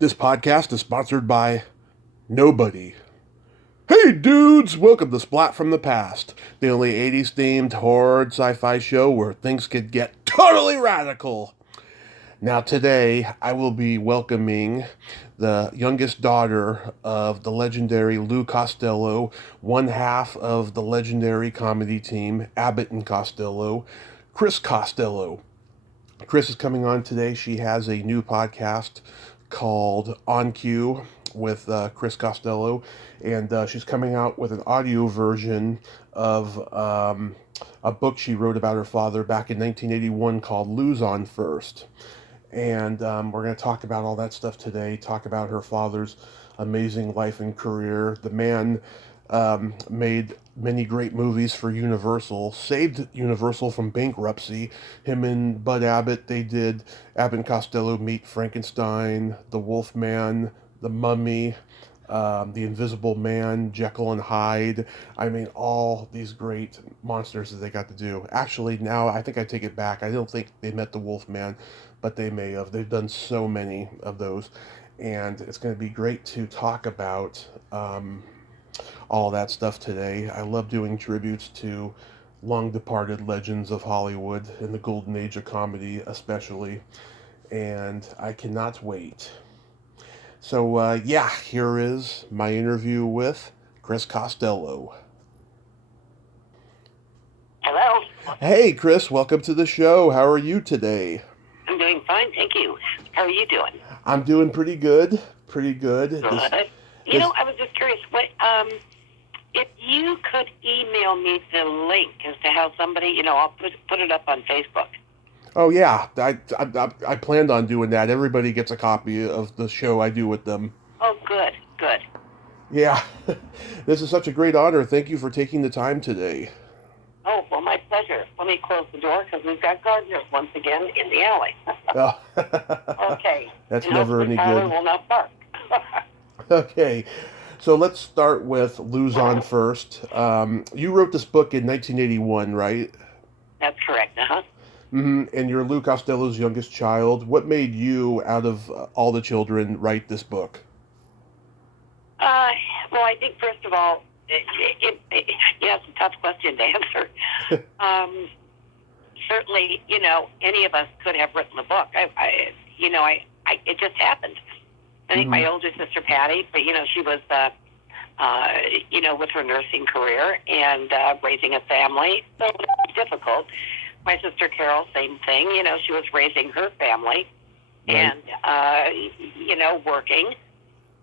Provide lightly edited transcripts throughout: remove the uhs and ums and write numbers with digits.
This podcast is sponsored by nobody. Hey dudes, welcome to Splat from the Past, the only 80s themed horror sci-fi show where things could get totally radical. Now today, I will be welcoming the youngest daughter of the legendary Lou Costello, one half of the legendary comedy team Abbott and Costello, Chris Costello. Chris is coming on today. She has a new podcast called On Cue with Chris Costello, and she's coming out with an audio version of a book she wrote about her father back in 1981 called Lou's On First. And we're going to talk about all that stuff today, talk about her father's amazing life and career. The man made many great movies for Universal, saved Universal from bankruptcy. Him and Bud Abbott, they did Abbott and Costello Meet Frankenstein, The Wolf Man, The Mummy, The Invisible Man, Jekyll and Hyde. I mean, all these great monsters that they got to do. Actually, now I think I take it back. I don't think they met the Wolf Man, but they may have. They've done so many of those. And it's going to be great to talk about all that stuff today. I love doing tributes to long departed legends of Hollywood in the golden age of comedy, especially. And I cannot wait. So, here is my interview with Chris Costello. Hello. Hey, Chris, welcome to the show. How are you today? I'm doing fine, thank you. How are you doing? I'm doing pretty good. Pretty good. Good. I was just curious, if you could email me the link as to how somebody, I'll put it up on Facebook. Oh, yeah. I planned on doing that. Everybody gets a copy of the show I do with them. Oh, good. Yeah. This is such a great honor. Thank you for taking the time today. Oh, well, my pleasure. Let me close the door because we've got gardeners once again in the alley. Oh. Okay. That's never any Tyler good. will not bark. Okay. So let's start with Lou's On First. You wrote this book in 1981, right? That's correct, Mm-hmm. And you're Lou Costello's youngest child. What made you, out of all the children, write this book? Well, I think, first of all, it's a tough question to answer. Certainly, any of us could have written the book. It just happened. I think my older sister, Patty, but, she was, with her nursing career and raising a family, so it was difficult. My sister, Carol, same thing. She was raising her family and, working.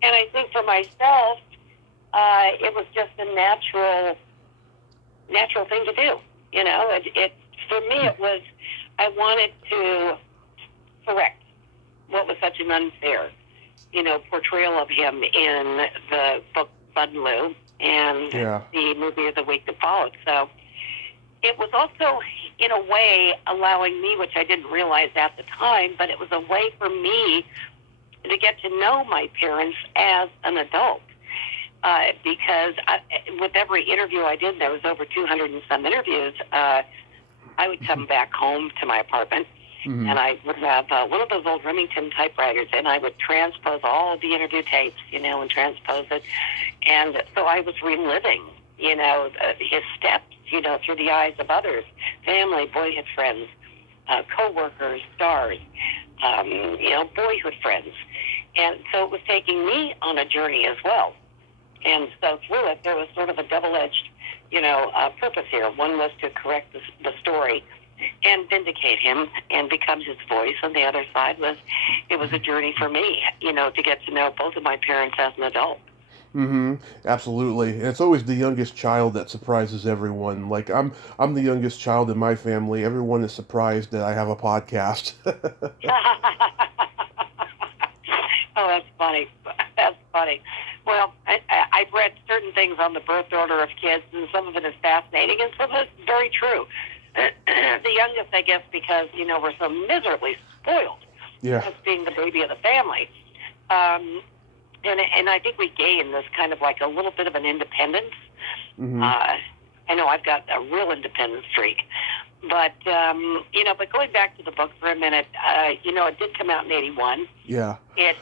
And I think for myself, it was just a natural thing to do. For me, it was, I wanted to correct what was such an unfair, portrayal of him in the book Bud and Lou and the movie of the week that followed. So it was also, in a way, allowing me, which I didn't realize at the time, but it was a way for me to get to know my parents as an adult. Because with every interview I did, there was over 200 and some interviews, I would come back home to my apartment, and I would have one of those old Remington typewriters, and I would transpose all of the interview tapes, and transpose it. And so I was reliving, his steps, through the eyes of others, family, boyhood friends, co-workers, stars, boyhood friends. And so it was taking me on a journey as well. And so through it, there was sort of a double-edged, purpose here. One was to correct the story and vindicate him and become his voice. And the other side was, it was a journey for me, to get to know both of my parents as an adult. Absolutely. And it's always the youngest child that surprises everyone. Like I'm the youngest child in my family. Everyone is surprised that I have a podcast. Oh, that's funny. That's funny. Well, I've read certain things on the birth order of kids, and some of it is fascinating, and some of it is very true. The youngest, I guess, because, we're so miserably spoiled as being the baby of the family. And I think we gain this kind of like a little bit of an independence. I know I've got a real independent streak. But, but going back to the book for a minute, it did come out in 81. Yeah. It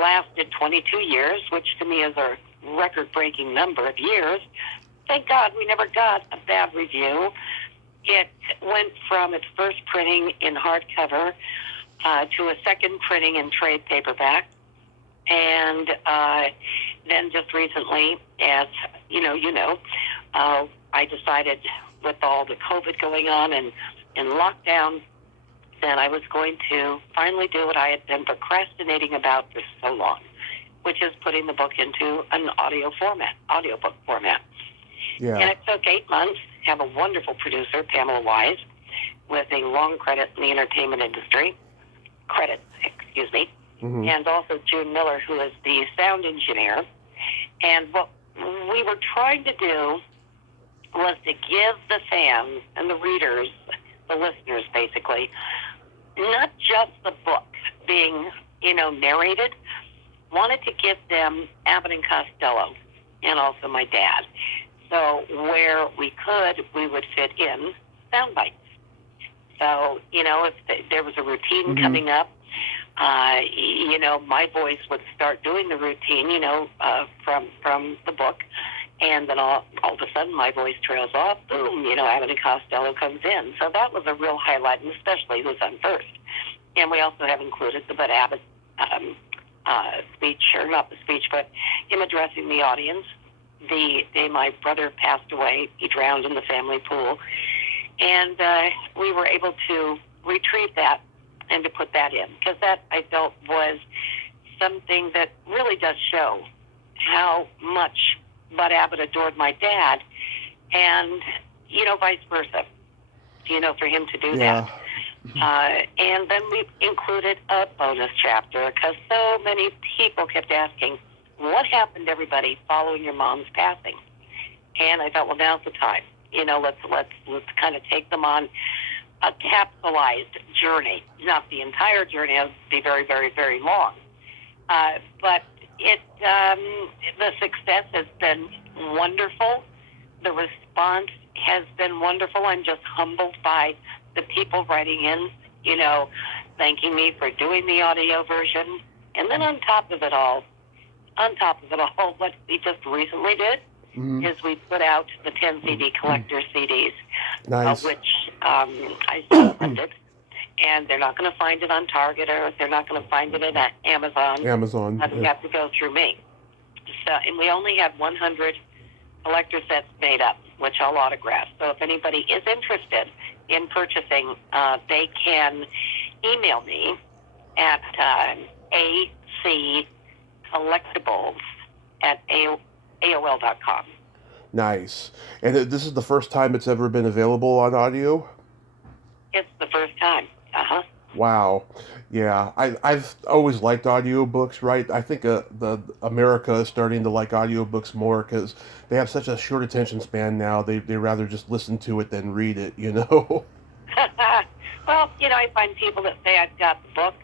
lasted 22 years, which to me is a record-breaking number of years. Thank God we never got a bad review. It went from its first printing in hardcover to a second printing in trade paperback. And then just recently, as you know, I decided with all the COVID going on and in lockdown that I was going to finally do what I had been procrastinating about for so long, which is putting the book into an audiobook format. Yeah. And it took 8 months. Have a wonderful producer, Pamela Wise, with a long credit in the entertainment industry. Mm-hmm. And also June Miller, who is the sound engineer. And what we were trying to do was to give the fans and the readers, the listeners basically, not just the book being, narrated, wanted to give them Abbott and Costello and also my dad. So where we could, we would fit in sound bites. So, if there was a routine coming up, my voice would start doing the routine, from the book. And then all of a sudden my voice trails off. Boom, Abbott and Costello comes in. So that was a real highlight, and especially who's on first. And we also have included the Bud Abbott speech, or not the speech, but him addressing the audience. The day my brother passed away, he drowned in the family pool. And we were able to retrieve that and to put that in, because that, I felt, was something that really does show how much Bud Abbott adored my dad, and, vice versa, for him to do that. And then we included a bonus chapter, because so many people kept asking, what happened to everybody following your mom's passing? And I thought, well, now's the time. Let's kind of take them on a capsulized journey. Not the entire journey; it would be very, very, very long. But the success has been wonderful. The response has been wonderful. I'm just humbled by the people writing in, thanking me for doing the audio version. And then on top of it all, what we just recently did is we put out the 10 CD collector CDs, Nice. which I self-funded. And they're not going to find it on Target, or they're not going to find it at Amazon. They have to go through me. So, and we only have 100 collector sets made up, which I'll autograph. So if anybody is interested in purchasing, they can email me at accollectibles@AOL.com. Nice. And this is the first time it's ever been available on audio? It's the first time. Uh-huh. Wow. Yeah, I've always liked audiobooks, right? I think the America is starting to like audiobooks more because they have such a short attention span now. They rather just listen to it than read it, Well, I find people that say, I've got the book,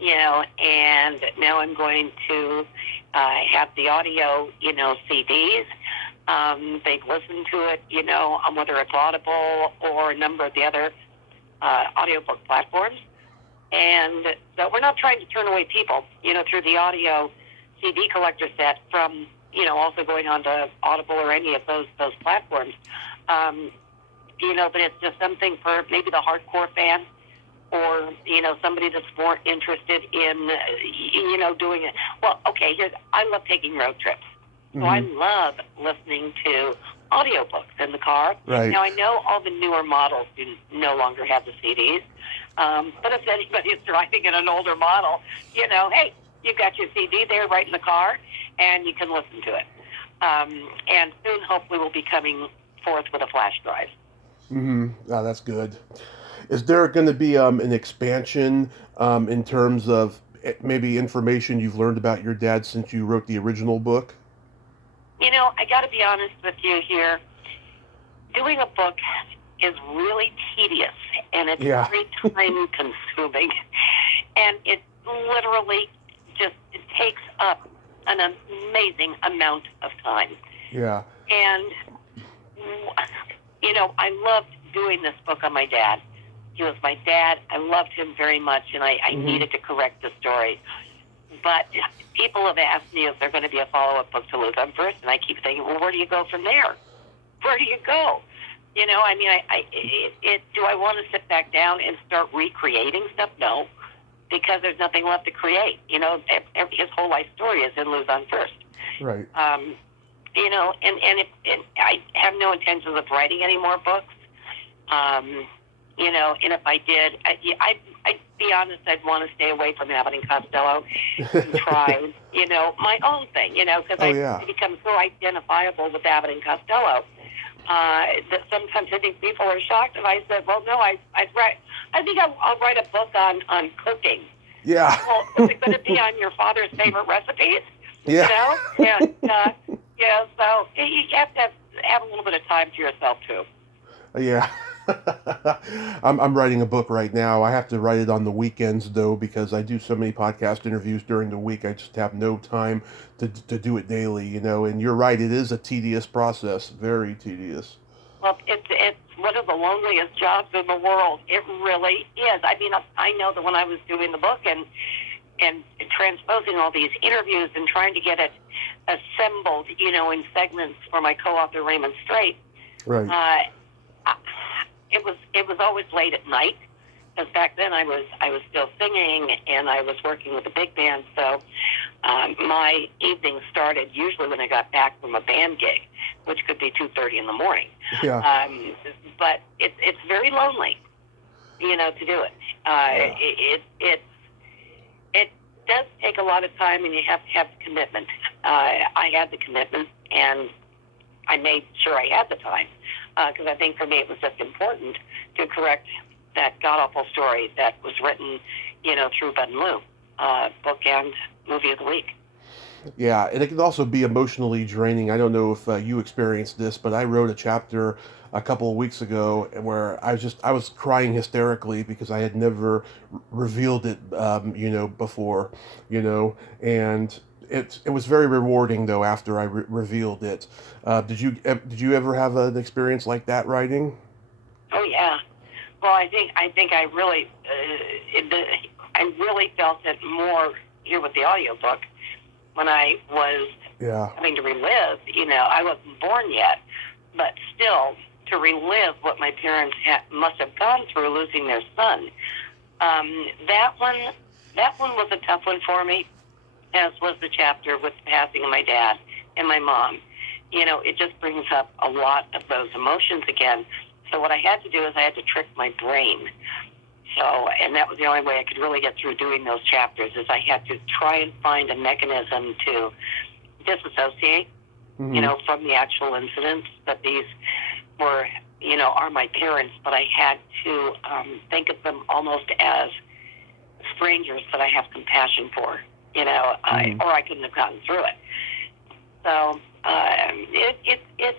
and now I'm going to have the audio, CDs. They've listened to it, on whether it's Audible or a number of the other audiobook platforms. And so we're not trying to turn away people, through the audio CD collector set from, also going on to Audible or any of those platforms. But it's just something for maybe the hardcore fan, or, somebody that's more interested in, doing it. Well, okay, I love taking road trips. So I love listening to audiobooks in the car. Right. Now, I know all the newer models do no longer have the CDs. But if anybody is driving in an older model, hey, you've got your CD there right in the car, and you can listen to it. And soon, hopefully, we'll be coming forth with a flash drive. Oh, that's good. Is there going to be an expansion in terms of maybe information you've learned about your dad since you wrote the original book? I got to be honest with you here. Doing a book is really tedious, and it's very time-consuming, and it literally it takes up an amazing amount of time. Yeah. And, I loved doing this book on my dad. He was my dad. I loved him very much, and I needed to correct the story. But people have asked me if there's going to be a follow-up book to Lose on First, and I keep thinking, well, where do you go from there? Where do you go? You know, I mean, do I want to sit back down and start recreating stuff? No, because there's nothing left to create. You know, his whole life story is in Lose on First. Right. You know, and I have no intentions of writing any more books. You know, and if I did, I'd be honest, I'd want to stay away from Abbott and Costello and try, you know, my own thing, you know, because I become so identifiable with Abbott and Costello that sometimes I think people are shocked if I said, well, no, I think I'll write a book on cooking. Yeah. Well, is it going to be on your father's favorite recipes? Yeah. You know? And, yeah, so you have to have a little bit of time to yourself, too. Yeah. I'm writing a book right now. I have to write it on the weekends, though, because I do so many podcast interviews during the week. I just have no time to do it daily, you know. And you're right, it is a tedious process, very tedious. Well, it's one of the loneliest jobs in the world. It really is. I mean, I know that when I was doing the book and transposing all these interviews and trying to get it assembled, you know, in segments for my co-author Raymond Strait, right. It was always late at night, because back then I was still singing and I was working with a big band. So my evening started usually when I got back from a band gig, which could be 2:30 in the morning. Yeah. But it's very lonely, you know, to do it. It does take a lot of time, and you have to have the commitment. I had the commitment, and I made sure I had the time. Because I think for me it was just important to correct that god-awful story that was written, you know, through Bud and Lou, book and movie of the week. Yeah, and it can also be emotionally draining. I don't know if you experienced this, but I wrote a chapter a couple of weeks ago where I was crying hysterically because I had never revealed it, you know, before, you know, and it was very rewarding though after I revealed it. Did you ever have an experience like that writing? Oh yeah. Well, I think I really felt it more here with the audiobook when I was having to relive. You know, I wasn't born yet, but still to relive what my parents must have gone through losing their son. That one was a tough one for me, as was the chapter with the passing of my dad and my mom. You know, it just brings up a lot of those emotions again. So what I had to do is I had to trick my brain. So, and that was the only way I could really get through doing those chapters, is I had to try and find a mechanism to disassociate, you know, from the actual incidents, that these were, you know, are my parents, but I had to think of them almost as strangers that I have compassion for. You know, or I couldn't have gotten through it. So it's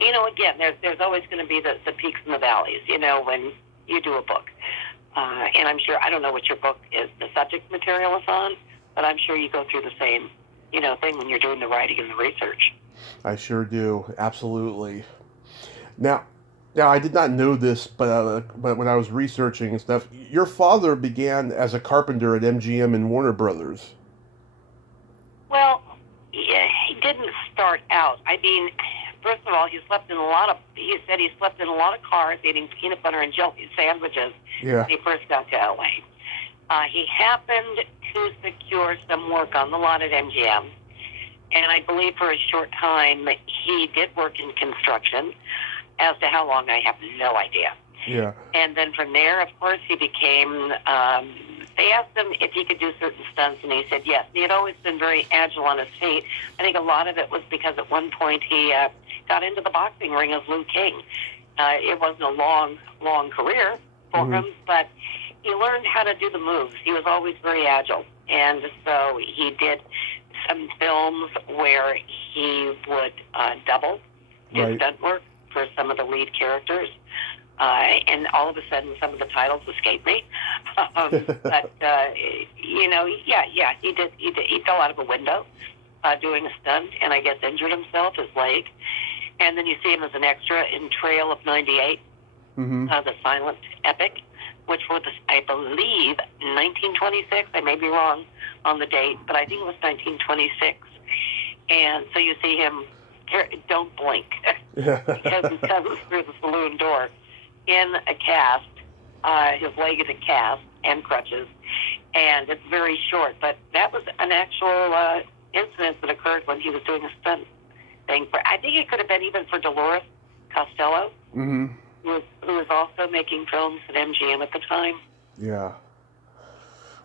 you know, again, there's always going to be the peaks and the valleys, you know, when you do a book. And I'm sure, I don't know what your book is, the subject material is on, but I'm sure you go through the same, you know, thing when you're doing the writing and the research. I sure do, absolutely. Now, I did not know this, but when I was researching and stuff, your father began as a carpenter at MGM and Warner Brothers. Well, yeah, he didn't start out. I mean, first of all, he said he slept in a lot of cars eating peanut butter and jelly sandwiches when he first got to LA. He happened to secure some work on the lot at MGM, and I believe for a short time he did work in construction. As to how long, I have no idea. Yeah. And then from there, of course, he became, they asked him if he could do certain stunts, and he said yes. He had always been very agile on his feet. I think a lot of it was because at one point he got into the boxing ring as Lou King. It wasn't a long career for him, but he learned how to do the moves. He was always very agile. And so he did some films where he would double his stunt work for some of the lead characters, and all of a sudden some of the titles escaped me. But you know, he did. He fell out of a window doing a stunt, and I guess injured himself, his leg. And then you see him as an extra in Trail of '98, the silent epic which was, I believe, 1926. I may be wrong on the date, but I think it was 1926. And so you see him, don't blink, because he comes through the saloon door in a cast. His leg is a cast and crutches, and it's very short. But that was an actual incident that occurred when he was doing a stunt thing. I think it could have been even for Dolores Costello, Mm-hmm. who was also making films at MGM at the time. Yeah.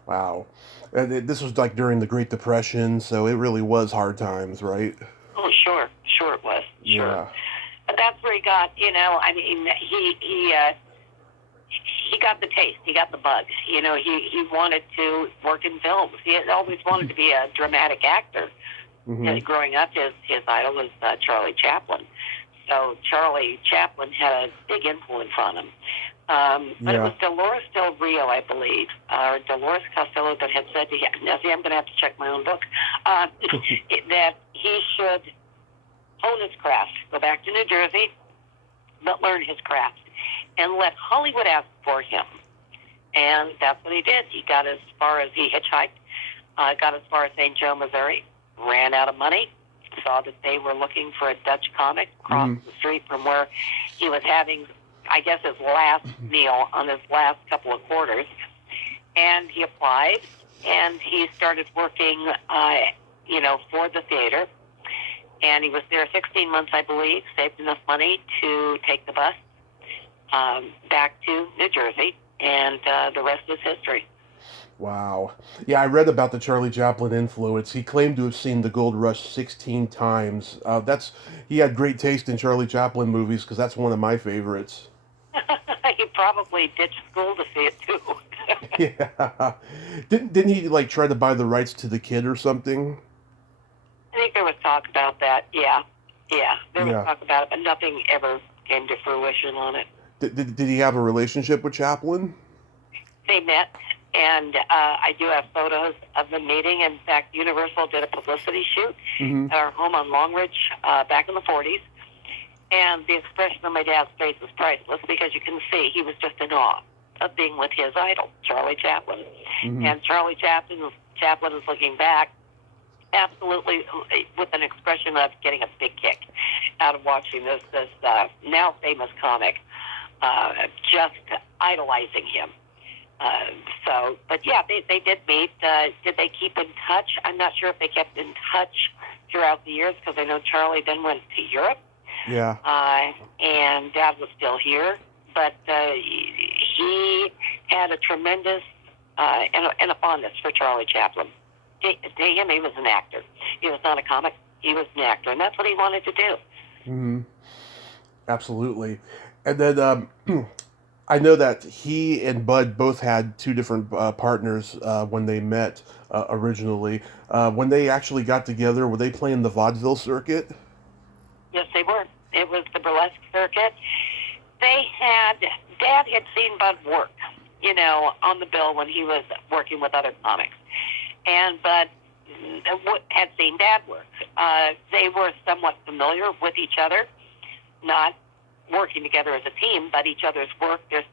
Wow. And this was like during the Great Depression, so it really was hard times, right? Oh, sure it was. Sure. Yeah. But that's where he got, I mean, he got the taste. He got the bug. He wanted to work in films. He had always wanted to be a dramatic actor. Mm-hmm. And growing up, his idol was Charlie Chaplin. So Charlie Chaplin had a big influence on him. But it was Dolores Del Rio, I believe, or Dolores Costello, that had said to him, now see, I'm going to have to check my own book, that he should hone his craft, go back to New Jersey, but learn his craft, and let Hollywood ask for him. And that's what he did. He got as far as he hitchhiked, got as far as St. Joe, Missouri, ran out of money, saw that they were looking for a Dutch comic across the street from where he was having, I guess, his last meal on his last couple of quarters. And he applied, and he started working, for the theater. And he was there 16 months, I believe, saved enough money to take the bus back to New Jersey, and the rest is history. Wow. Yeah, I read about the Charlie Chaplin influence. He claimed to have seen the Gold Rush 16 times. He had great taste in Charlie Chaplin movies, because that's one of my favorites. He probably ditched school to see it too. Yeah. Didn't he try to buy the rights to The Kid or something? I think there was talk about that. Yeah. There was talk about it, but nothing ever came to fruition on it. Did he have a relationship with Chaplin? They met, and I do have photos of the meeting. In fact, Universal did a publicity shoot at our home on Long Ridge back in the 40s. And the expression on my dad's face was priceless, because you can see he was just in awe of being with his idol, Charlie Chaplin. And Charlie Chaplin is looking back absolutely with an expression of getting a big kick out of watching this now famous comic, just idolizing him. But yeah, they did meet. Did they keep in touch? I'm not sure if they kept in touch throughout the years, because I know Charlie then went to Europe. Yeah. And Dad was still here, but he had a tremendous and a fondness for Charlie Chaplin. To him, he was an actor. He was not a comic. He was an actor, and that's what he wanted to do. Mm-hmm. Absolutely. And then I know that he and Bud both had two different partners when they met originally. When they actually got together, were they playing the vaudeville circuit? Yes, they were. It was the burlesque circuit. Dad had seen Bud work, on the bill when he was working with other comics. And Bud had seen Dad work. They were somewhat familiar with each other, not working together as a team, but each other's work, their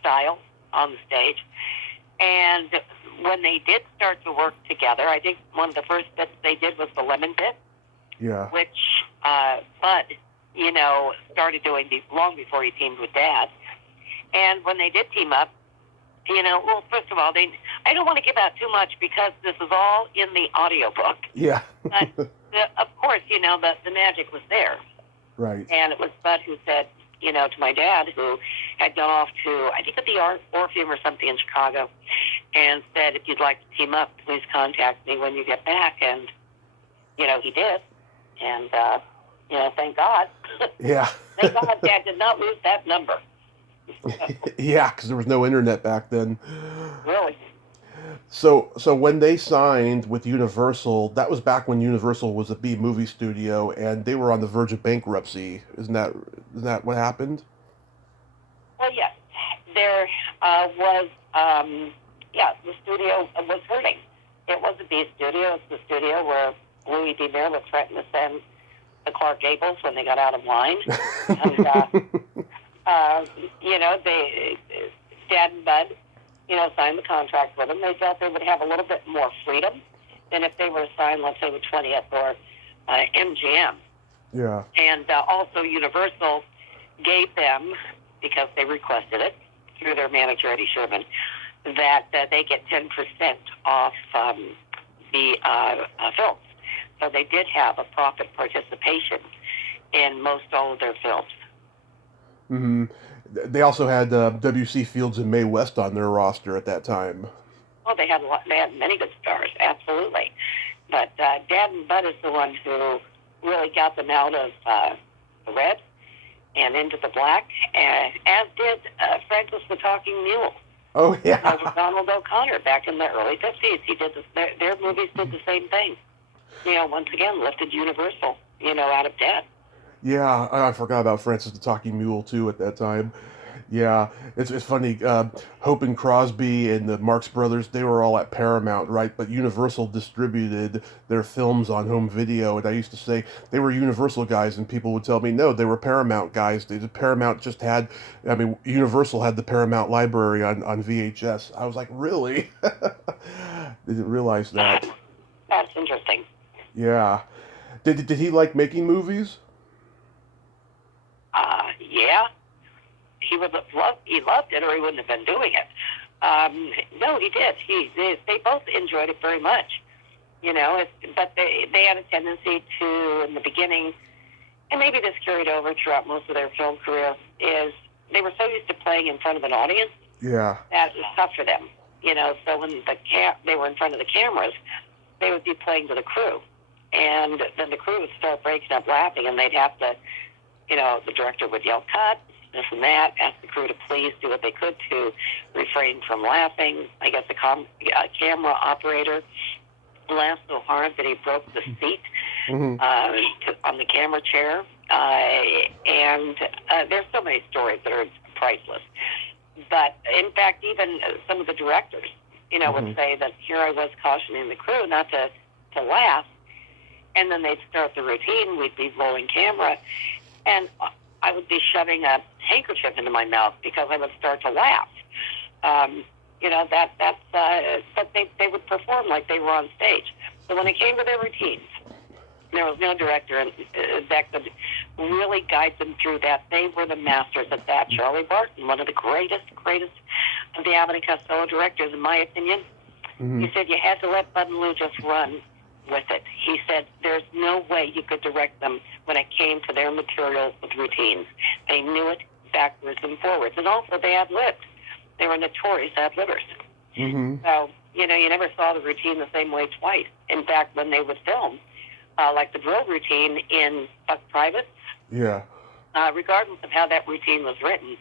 style on the stage. And when they did start to work together, I think one of the first bits they did was the lemon bit. Yeah. Which Bud, started doing long before he teamed with Dad. And when they did team up, well, first of all, I don't want to give out too much, because this is all in the audiobook. Yeah. But, of course, the magic was there. Right. And it was Bud who said, to my dad, who had gone off to, I think, at the Orpheum or something in Chicago, and said, if you'd like to team up, please contact me when you get back. And, he did. And, thank God. Yeah. Thank God Dad did not lose that number. Yeah, because there was no internet back then. Really? So when they signed with Universal, that was back when Universal was a B movie studio, and they were on the verge of bankruptcy. Isn't that what happened? Well, yes. There was, the studio was hurting. It was a B studio. It's the studio where Louis D. Mayer threatened to send the Clark Gables when they got out of line. And, Dad and Bud, signed the contract with them. They felt they would have a little bit more freedom than if they were signed, let's say, with 20th or MGM. Yeah. And also Universal gave them, because they requested it through their manager, Eddie Sherman, that they get 10% off the films. So they did have a profit participation in most all of their films. Mm-hmm. They also had W.C. Fields and Mae West on their roster at that time. Oh, they had many good stars, absolutely. But Dad and Bud is the one who really got them out of the red and into the black, as did Francis the Talking Mule. Oh, yeah. With Donald O'Connor back in the early 50s. He did their movies did the same thing. Once again, lifted Universal, out of debt. Yeah, I forgot about Francis the Talking Mule, too, at that time. Yeah, it's funny. Hope and Crosby and the Marx Brothers, they were all at Paramount, right? But Universal distributed their films on home video, and I used to say they were Universal guys, and people would tell me, no, they were Paramount guys. Paramount just had, Universal had the Paramount library on VHS. I was like, really? Didn't realize that. That's interesting. Yeah. Did he like making movies? Yeah. He loved it, or he wouldn't have been doing it. No, he did. They both enjoyed it very much, but they had a tendency to, in the beginning, and maybe this carried over throughout most of their film career, is they were so used to playing in front of an audience. Yeah. That was tough for them, so when they were in front of the cameras, they would be playing to the crew, and then the crew would start breaking up laughing, and they'd have to, the director would yell, cut, this and that, ask the crew to please do what they could to refrain from laughing. I guess the camera operator laughed so hard that he broke the seat on the camera chair. And there's so many stories that are priceless. But, in fact, even some of the directors, would say that here I was cautioning the crew not to laugh. And then they'd start the routine. We'd be rolling camera. And I would be shoving a handkerchief into my mouth because I would start to laugh. But they would perform like they were on stage. So when it came to their routines, there was no director that could really guide them through that. They were the masters at that. Charlie Barton, one of the greatest of the Abbott and Costello directors, in my opinion. He said you had to let Bud and Lou just run with it. He said there's no way you could direct them when it came to their material with routines. They knew it backwards and forwards. And also they ad-libbed. They were notorious ad-libbers. So, you never saw the routine the same way twice. In fact, when they would film, like the drill routine in Buck Privates, regardless of how that routine was written,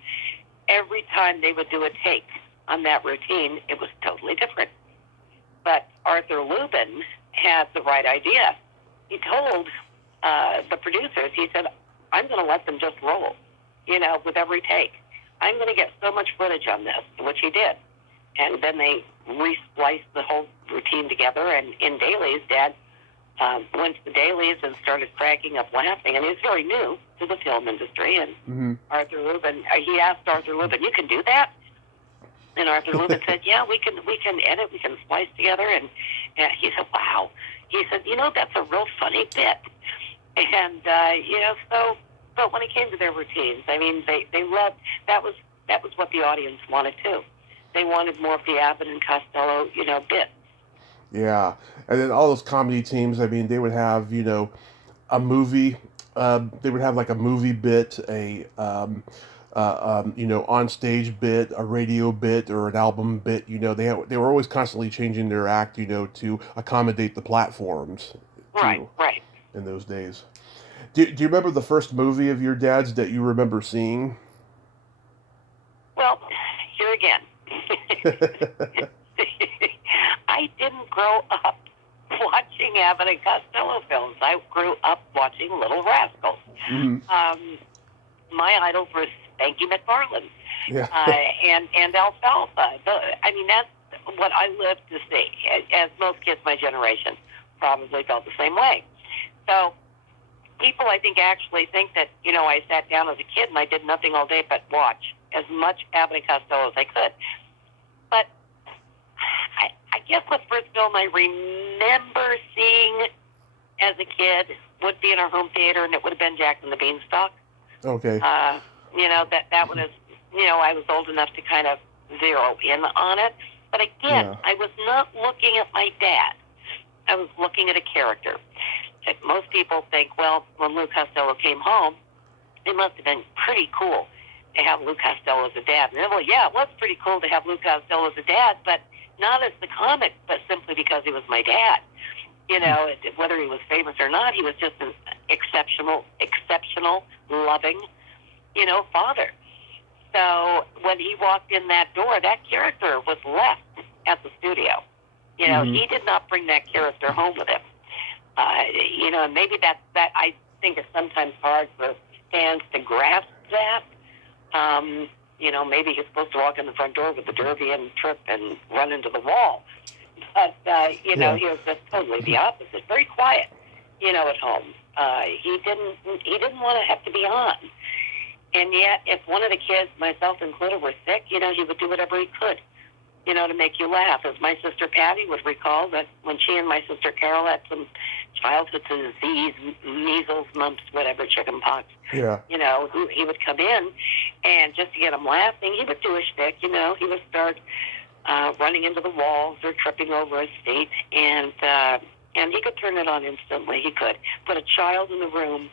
every time they would do a take on that routine, it was totally different. But Arthur Lubin had the right idea. He told the producers, he said, I'm going to let them just roll, with every take. I'm going to get so much footage on this, which he did. And then they re-spliced the whole routine together, and in dailies, Dad went to the dailies and started cracking up laughing, and he was very new to the film industry, and Arthur Lubin, he asked Arthur Lubin, you can do that? And Arthur Lubin said, yeah, we can edit, we can splice together. And he said, wow. He said, that's a real funny bit. And, but when it came to their routines, they loved, that was what the audience wanted too. They wanted more of the Abbott and Costello, bit. Yeah. And then all those comedy teams, they would have, a movie, they would have like a movie bit, on stage bit, a radio bit, or an album bit. They were always constantly changing their act, to accommodate the platforms. Right. In those days. Do you remember the first movie of your dad's that you remember seeing? Well, here again. I didn't grow up watching Abbott and Costello films. I grew up watching Little Rascals. My idols were Spanky McFarlane and Alfalfa. That's what I lived to see, as most kids my generation probably felt the same way. So people, I think, actually think that, I sat down as a kid and I did nothing all day but watch as much Abbott Costello as I could. But I guess the first film I remember seeing as a kid would be in our home theater, and it would have been Jack and the Beanstalk. Okay. That one is, I was old enough to kind of zero in on it. But again, I was not looking at my dad. I was looking at a character. Most people think, well, when Lou Costello came home, it must have been pretty cool to have Lou Costello as a dad. And well, yeah, it was pretty cool to have Lou Costello as a dad, but not as the comic, but simply because he was my dad. Whether he was famous or not, he was just an exceptional, loving, father. So when he walked in that door, that character was left at the studio. He did not bring that character home with him. And maybe that I think it's sometimes hard for fans to grasp that. Maybe he's supposed to walk in the front door with the derby and trip and run into the wall. But, he was just totally the opposite. Very quiet, at home. He didn't want to have to be on. And yet, if one of the kids, myself included, were sick, he would do whatever he could, to make you laugh. As my sister Patty would recall, that when she and my sister Carol had some childhood disease, measles, mumps, whatever, chicken pox, he would come in, and just to get him laughing, he would do a shtick, he would start running into the walls or tripping over his feet, and he could turn it on instantly. He could put a child in the room,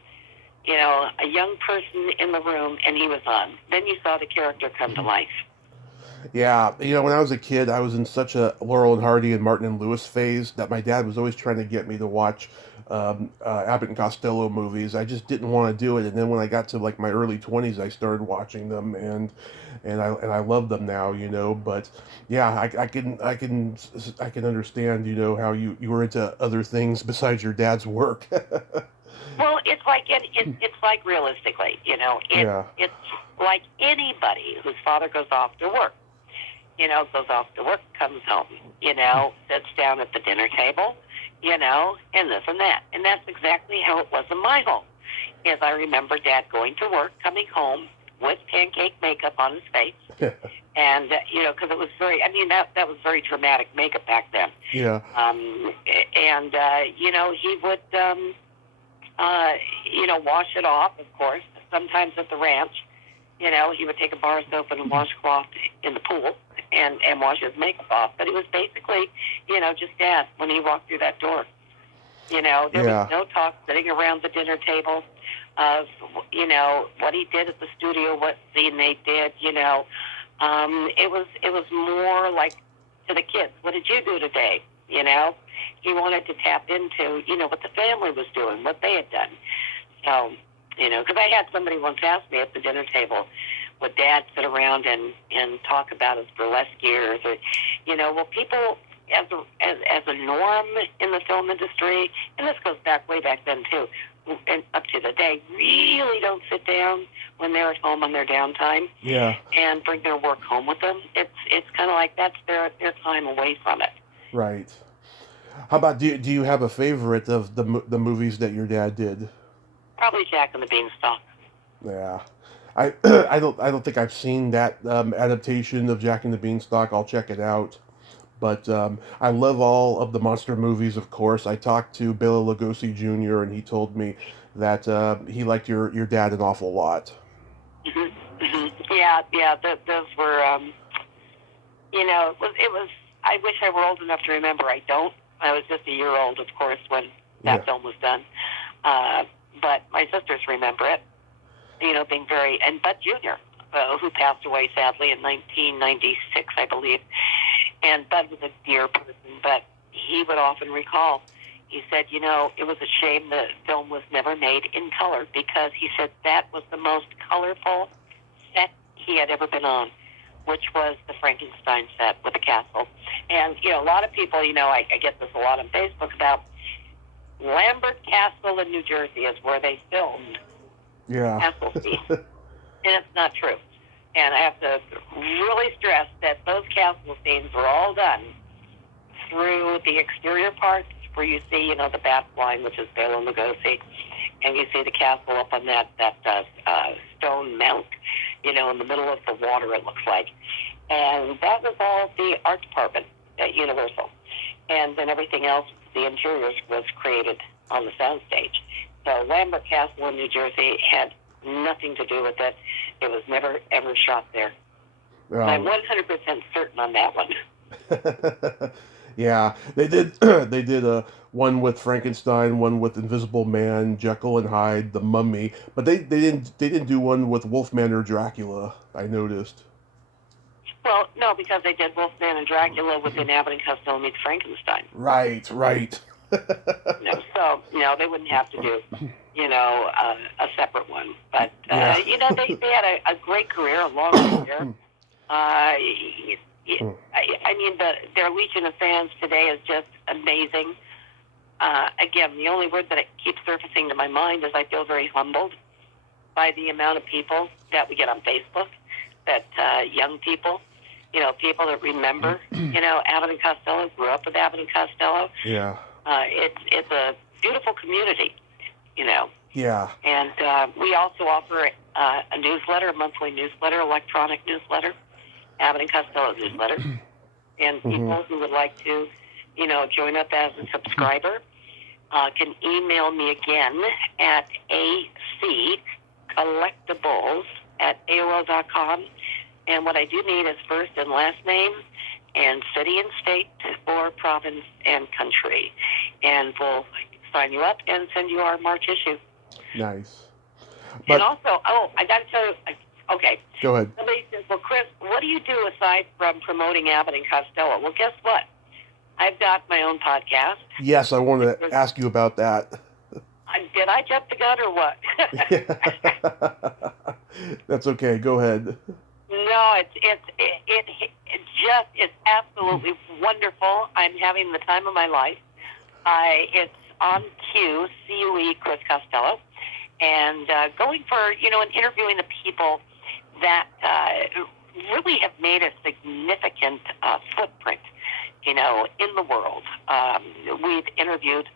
a young person in the room, and he was on. Then you saw the character come to life. Yeah, when I was a kid, I was in such a Laurel and Hardy and Martin and Lewis phase that my dad was always trying to get me to watch Abbott and Costello movies. I just didn't want to do it, and then when I got to like my early 20s, I started watching them, and I love them now. But yeah, I can understand how you were into other things besides your dad's work. Well, it's like realistically, it's like anybody whose father goes off to work. Goes off to work, comes home, sits down at the dinner table, and this and that. And that's exactly how it was in my home. As I remember Dad going to work, coming home with pancake makeup on his face. And, because it was that was very dramatic makeup back then. Yeah. He would, wash it off, of course, sometimes at the ranch. He would take a bar of soap and a washcloth in the pool and wash his makeup off. But it was basically, just Dad when he walked through that door. There was no talk sitting around the dinner table of, what he did at the studio, what scene they did, It was more like to the kids, what did you do today? He wanted to tap into, what the family was doing, what they had done. So, because I had somebody once ask me at the dinner table, would Dad sit around and talk about his burlesque years? Or, people as a norm in the film industry, and this goes way back then too, and up to the day, really don't sit down when they're at home on their downtime. Yeah. And bring their work home with them. It's kind of like that's their time away from it. Right. How about do you have a favorite of the movies that your dad did? Probably Jack and the Beanstalk. Yeah, I don't think I've seen that adaptation of Jack and the Beanstalk. I'll check it out. But I love all of the monster movies, of course. I talked to Bela Lugosi Jr. and he told me that he liked your dad an awful lot. Mm-hmm. Mm-hmm. Yeah. Those were, it was. I wish I were old enough to remember. I don't. I was just a year old, of course, when that film was done. But my sisters remember it. Being and Bud Jr., who passed away sadly in 1996, I believe. And Bud was a dear person, but he would often recall. He said, it was a shame the film was never made in color because he said that was the most colorful set he had ever been on, which was the Frankenstein set with the castle. And, a lot of people, I get this a lot on Facebook about Lambert Castle in New Jersey is where they filmed castle scenes. And it's not true. And I have to really stress that those castle scenes were all done through the exterior parts where you see, the bat line, which is Bela Lugosi, and you see the castle up on that stone mount. in the middle of the water, it looks like. And that was all the art department at Universal. And then everything else, the interiors, was created on the soundstage. So Lambert Castle in New Jersey had nothing to do with it. It was never, ever shot there. I'm 100% certain on that one. Yeah, they did. They did one with Frankenstein, one with Invisible Man, Jekyll and Hyde, The Mummy, but they didn't do one with Wolfman or Dracula. I noticed. Well, no, because they did Wolfman and Dracula within Abbott and Costello meets Frankenstein. Right. So they wouldn't have to do a separate one. But Yeah. they had a great career, a long career. I mean, their legion of fans today is just amazing. Again, the only word that keeps surfacing to my mind is I feel very humbled by the amount of people that we get on Facebook, that young people, people that remember, Abbott and Costello, grew up with Abbott and Costello. Yeah. It's a beautiful community, Yeah. And we also offer a newsletter, a monthly newsletter, electronic newsletter, Abbott and Costello newsletter. And people who would like to, join up as a subscriber can email me again at accollectibles@aol.com. And what I do need is first and last name and city and state or province and country. And we'll sign you up and send you our March issue. Nice. But, and also, I got to tell you, okay. Go ahead. Somebody says, well, Chris, what do you do aside from promoting Abbott and Costello? Well, guess what? I've got my own podcast. Yes, I wanted to ask you about that. Did I jump the gun or what? That's okay. Go ahead. No, it just is absolutely wonderful. I'm having the time of my life. It's on Q, CUE, Chris Costello, and going for, and interviewing the people that really have made a significant footprint, in the world. I've interviewed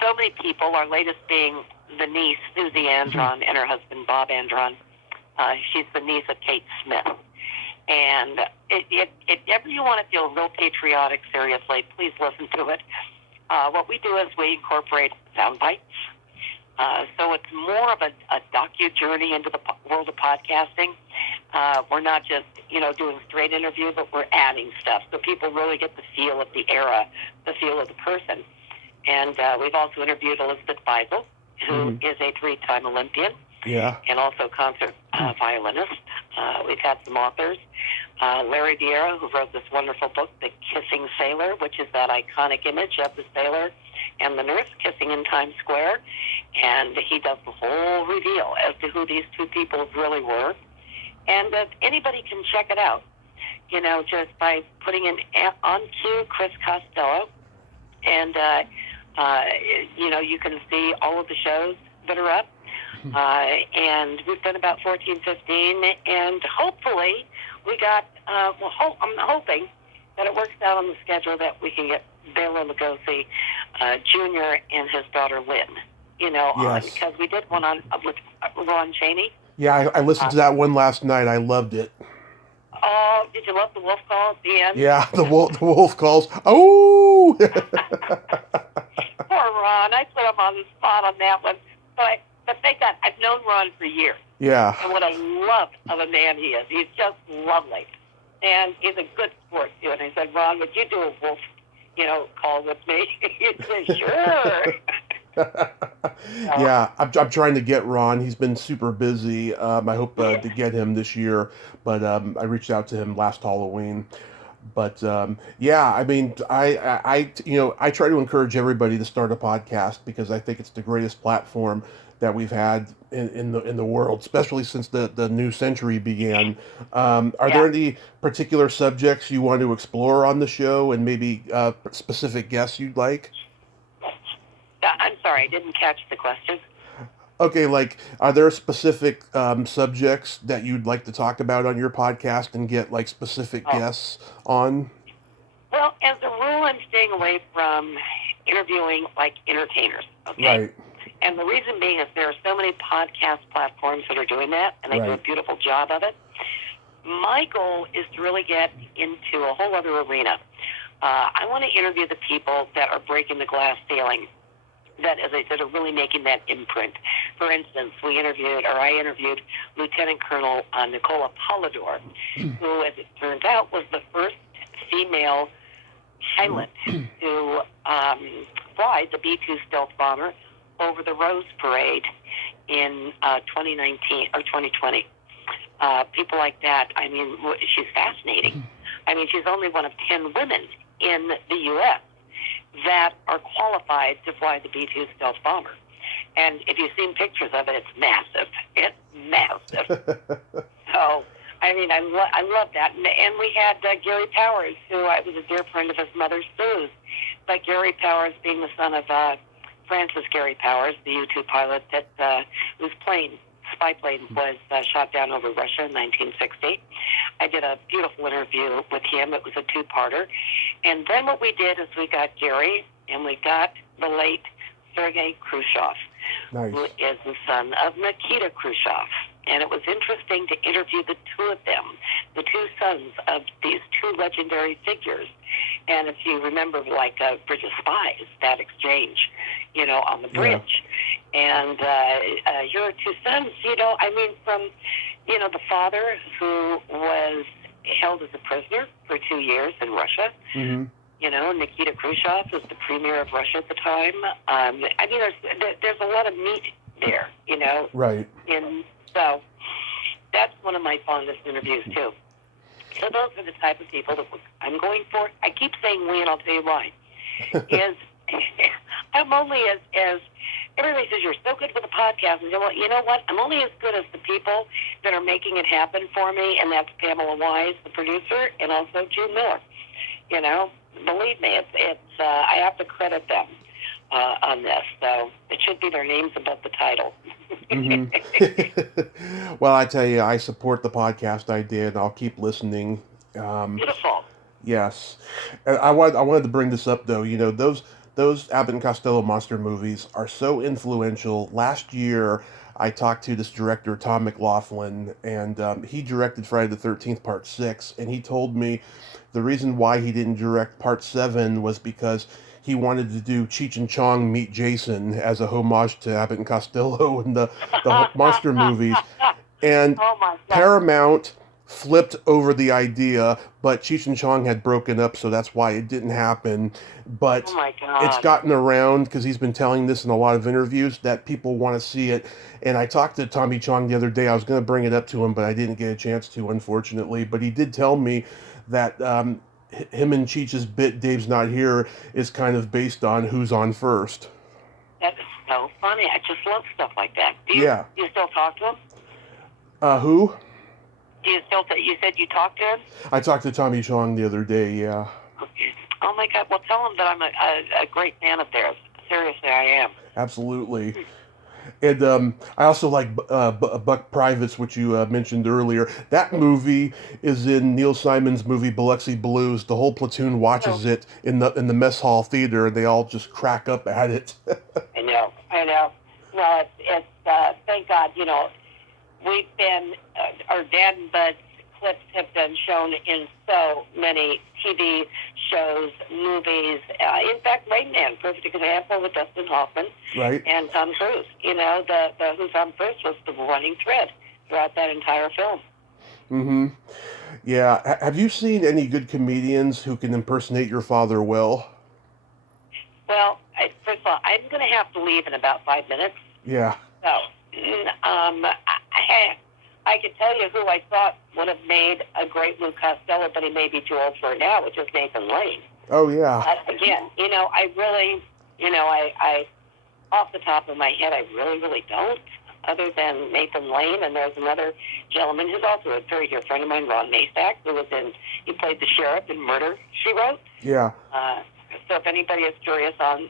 so many people, our latest being the niece, Susie Andron, and her husband, Bob Andron. She's the niece of Kate Smith. And if ever you want to feel real patriotic, seriously, please listen to it. What we do is we incorporate sound bites. So it's more of a docu-journey into the world of podcasting. We're not just, doing straight interview, but we're adding stuff so people really get the feel of the era, the feel of the person. And we've also interviewed Elizabeth Beisel, who is a 3-time Olympian. Yeah. And also concert violinist. We've had some authors. Larry Vieira, who wrote this wonderful book, The Kissing Sailor, which is that iconic image of the sailor and the nurse kissing in Times Square. And he does the whole reveal as to who these two people really were. And anybody can check it out, just by putting in on Q Chris Costello. And, you can see all of the shows that are up. And we've done about 14, 15, and hopefully we got, I'm hoping that it works out on the schedule that we can get Bela Lugosi Jr. and his daughter Lynn, on, because we did one with Ron Chaney. Yeah, I listened to that one last night. I loved it. Oh, did you love the wolf call at the end? Yeah, the wolf calls. Oh! Poor Ron. I put him on the spot on that one. But thank God, I've known Ron for years. Yeah. And what a love of a man he is. He's just lovely. And he's a good sport, too. And I said, Ron, would you do a wolf, call with me? He said, sure. Yeah, I'm trying to get Ron. He's been super busy. I hope to get him this year. But I reached out to him last Halloween. But yeah, I mean, I try to encourage everybody to start a podcast because I think it's the greatest platform that we've had in the world, especially since the new century began. Are there any particular subjects you want to explore on the show, and maybe specific guests you'd like? I'm sorry, I didn't catch the question. Okay, are there specific subjects that you'd like to talk about on your podcast and get specific guests on? Well, as a rule, I'm staying away from interviewing entertainers. Okay. Right. And the reason being is there are so many podcast platforms that are doing that, and they do a beautiful job of it. My goal is to really get into a whole other arena. I want to interview the people that are breaking the glass ceiling, that, as I said, are really making that imprint. For instance, I interviewed Lieutenant Colonel Nicola Polidor, who, as it turns out, was the first female pilot to fly the B-2 stealth bomber over the Rose Parade in 2019 or 2020. People like that, I mean, she's fascinating. I mean, she's only one of 10 women in the U.S. that are qualified to fly the B-2 stealth bomber. And if you've seen pictures of it, it's massive. It's massive. So, I mean, I love that. And we had Gary Powers, who was a dear friend of his mother, Sue's. But Gary Powers, being the son of Francis Gary Powers, the U-2 pilot whose spy plane was shot down over Russia in 1960. I did a beautiful interview with him. It was a two-parter. And then what we did is we got Gary, and we got the late Sergei Khrushchev, who is the son of Nikita Khrushchev. And it was interesting to interview the two of them, the two sons of these two legendary figures. And if you remember, like Bridge of Spies, that exchange, on the bridge. Yeah. And your two sons, I mean, from, the father who was held as a prisoner for 2 years in Russia. Mm-hmm. Nikita Khrushchev was the premier of Russia at the time. I mean, there's a lot of meat there, Right. And so that's one of my fondest interviews, too. So those are the type of people that I'm going for. I keep saying we, and I'll tell you why. I'm only as everybody says, you're so good with the podcast. And well, you know what? I'm only as good as the people that are making it happen for me, and that's Pamela Wise, the producer, and also June Miller. Believe me, it's I have to credit them on this. So it should be their names above the title. Mm-hmm. Well, I tell you, I support the podcast idea, and I'll keep listening. Beautiful. Yes. And I wanted to bring this up, though. Those Abbott and Costello monster movies are so influential. Last year, I talked to this director, Tom McLaughlin, and he directed Friday the 13th, Part 6, and he told me the reason why he didn't direct Part 7 was because he wanted to do Cheech and Chong Meet Jason as a homage to Abbott and Costello and the monster movies. And Paramount flipped over the idea, but Cheech and Chong had broken up, so that's why it didn't happen. But it's gotten around, because he's been telling this in a lot of interviews, that people want to see it. And I talked to Tommy Chong the other day. I was going to bring it up to him, but I didn't get a chance to, unfortunately. But he did tell me that him and Cheech's bit, Dave's Not Here, is kind of based on who's on first. That is so funny. I just love stuff like that. Do you still talk to him? Who? Do you said you talked to him? I talked to Tommy Chong the other day, yeah. Oh my God. Well, tell him that I'm a great fan of theirs. Seriously, I am. Absolutely. And I also like Buck Privates, which you mentioned earlier. That movie is in Neil Simon's movie Biloxi Blues. The whole platoon watches it in the mess hall theater, and they all just crack up at it. I know. No, it's thank God, we've been, our Dad and Bud's clips have been shown in so many TV shows, movies. In fact, Rain Man, perfect example with Dustin Hoffman, right, and Tom Cruise. The Who's On First was the running thread throughout that entire film. Mm-hmm. Yeah. Have you seen any good comedians who can impersonate your father well? Well, first of all, I'm going to have to leave in about 5 minutes. Yeah. So, I could tell you who I thought would have made a great Lou Costello, but he may be too old for it now, which is Nathan Lane. Oh, yeah. Again, I really, I off the top of my head, I really, really don't, other than Nathan Lane. And there's another gentleman who's also a very dear friend of mine, Ron Masak, he played the sheriff in Murder, She Wrote. Yeah. So if anybody is curious on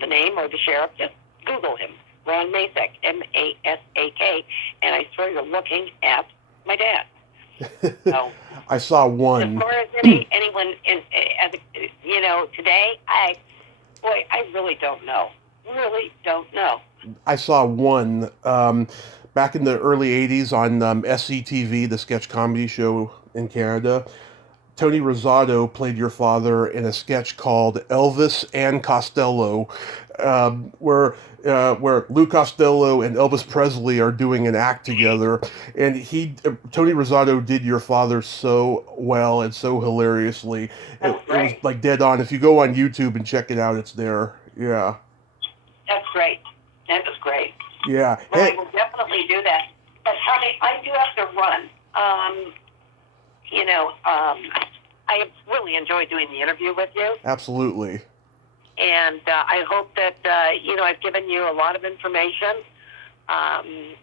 the name or the sheriff, just Google him. Ron Masak, Masak, and I swear you're looking at my dad. So, I saw one. As far as anyone today, I really don't know. Really don't know. I saw one back in the early 80s on SCTV, the sketch comedy show in Canada. Tony Rosado played your father in a sketch called Elvis and Costello, where Lou Costello and Elvis Presley are doing an act together, and Tony Rosado did your father so well and so hilariously. It was Great. like dead on. If you go on YouTube and check it out, it's there. Yeah. That's great. That was great. Yeah. Well, Hey, I will definitely do that. But Tommy, I do have to run. I really enjoyed doing the interview with you, absolutely. and I hope that I've given you a lot of information.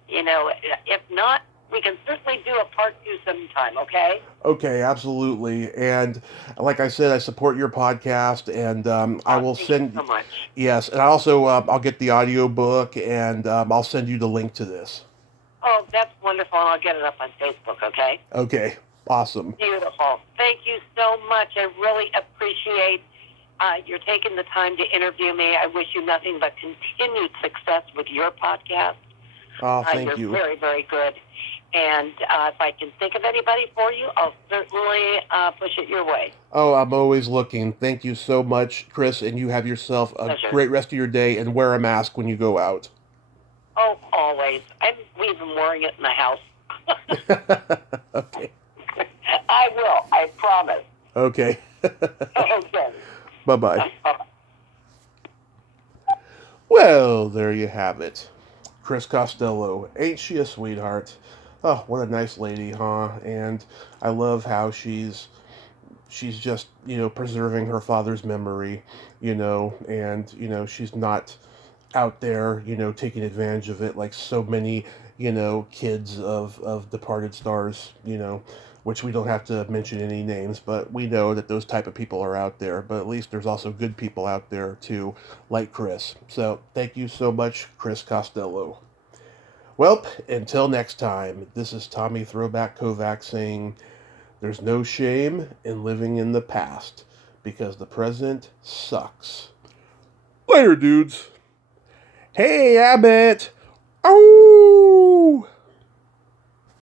If not, we can certainly do a part 2 sometime. Okay? Okay, absolutely. And like I said, I support your podcast, and I will Thank you send. so much. Yes, and I also I'll get the audio book, and I'll send you the link to this. Oh, that's wonderful, and I'll get it up on Facebook. Okay? Okay, awesome. Beautiful. Thank you so much. I really appreciate you're taking the time to interview me. I wish you nothing but continued success with your podcast. Oh, thank You're you. very, very good. And if I can think of anybody for you, I'll certainly push it your way. Oh, I'm always looking. Thank you so much, Chris, and you have yourself a Pleasure. great rest of your day, and wear a mask when you go out. Oh, always. I'm even wearing it in the house. Okay. I will. I promise. Okay. Okay. Bye-bye. Well, there you have it. Chris Costello. Ain't she a sweetheart? Oh, what a nice lady, huh? And I love how she's just, preserving her father's memory, and, she's not out there, taking advantage of it like so many, kids of departed stars, which we don't have to mention any names, but we know that those type of people are out there. But at least there's also good people out there too, like Chris. So thank you so much, Chris Costello. Well, until next time, this is Tommy Throwback Kovac saying, there's no shame in living in the past because the present sucks. Later, dudes. Hey, Abbott. Oh.